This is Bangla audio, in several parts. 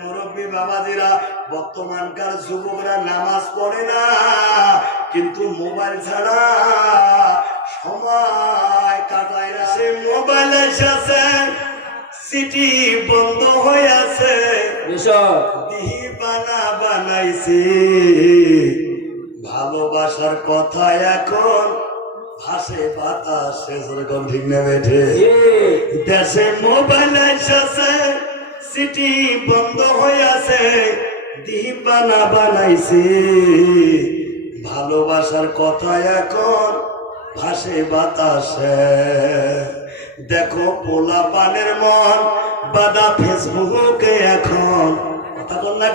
মুরব্বী বাবাজিরা বর্তমানকার যুবকরা নামাজ পড়ে না কিন্তু মোবাইল ছাড়া সময় কাটায় না সে মোবাইল এসেছে সিটি বন্ধ হয়ে আছে। বানা বানাইছে। ভালোবাসার কথা এখন ভাসে বাতাসে যেরকম ঠিক না দেশে মোবাইল এসেছে সিটি বন্ধ হয়ে আছে দিবানা বানাইছে। ভালোবাসার কথা এখন, ভাসে বাতাসে। দেখো পোলা পানের মন, বাদা ফেসবুকে এখন। কথা বল না?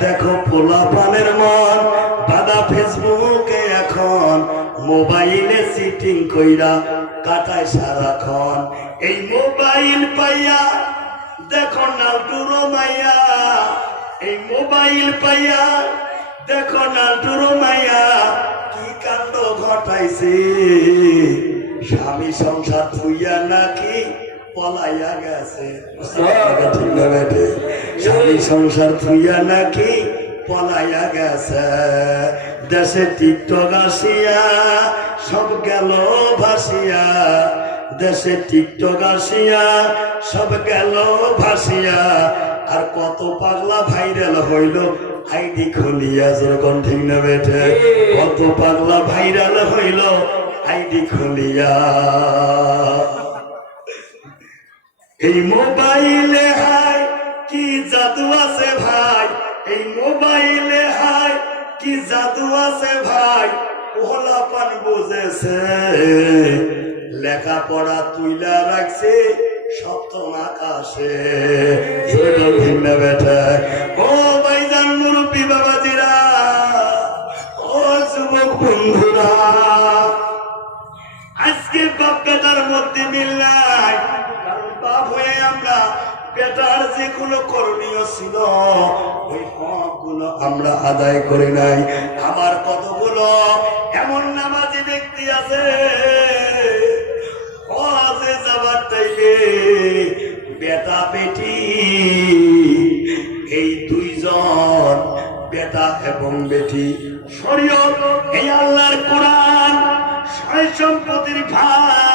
দেখো পোলা পানের মন, বাদা ফেসবুকে এখন। মোবাইলে সিটিং কইরা কাটায় সারাক্ষণ। এই মোবাইল পাইয়া দেখো না ডুরো মাইয়া, এই মোবাইল পাইয়া। দেখো না ডুরো মাইয়া, কি কাণ্ড ঘটাইছে। স্বামী সংসার থুইয়া নাকি পলাইয়া গেছে। ঠিক না স্বামী সংসার থুইয়া নাকি পলাইয়া গেছে। দেশে টিকটক আসিয়া সব গেল ভাসিয়া। দেশে টিকটক আসিয়া সব গেল ভাসিয়া। আর কত পাগলা ভাইরাল হইল আইডি খুলিয়া যেরকম ঠিক না বেটে কত পাগলা ভাইরাল হইল আইডি খুলিয়া। এই মোবাইলে হাই কি জাদু আছে ভাই? এই মোবাইলে হাই কি জাদু আছে ভাই? ওলা পান বুঝেছে। লেখাপড়া তুইলা রাখছে, সপ্তম আকাশে। ভিন্ন ও ভাইজান মুরব্বী বাবাজিরা, ও যুবক বন্ধুরা। আজকে বাপ বেটার মধ্যে মিল নাই বাপ হয়ে আমরা বেটার যেগুলো করণীয় ছিল, ওই হকগুলো আমরা আদায় করি নাই। আমার কতগুলো? এমন নামাজি ব্যক্তি আছে বেটা বেটি এই দুইজন বেটা এবং বেটি। শরীয় এই আল্লাহর কোরআন সম্পত্তির ভাগ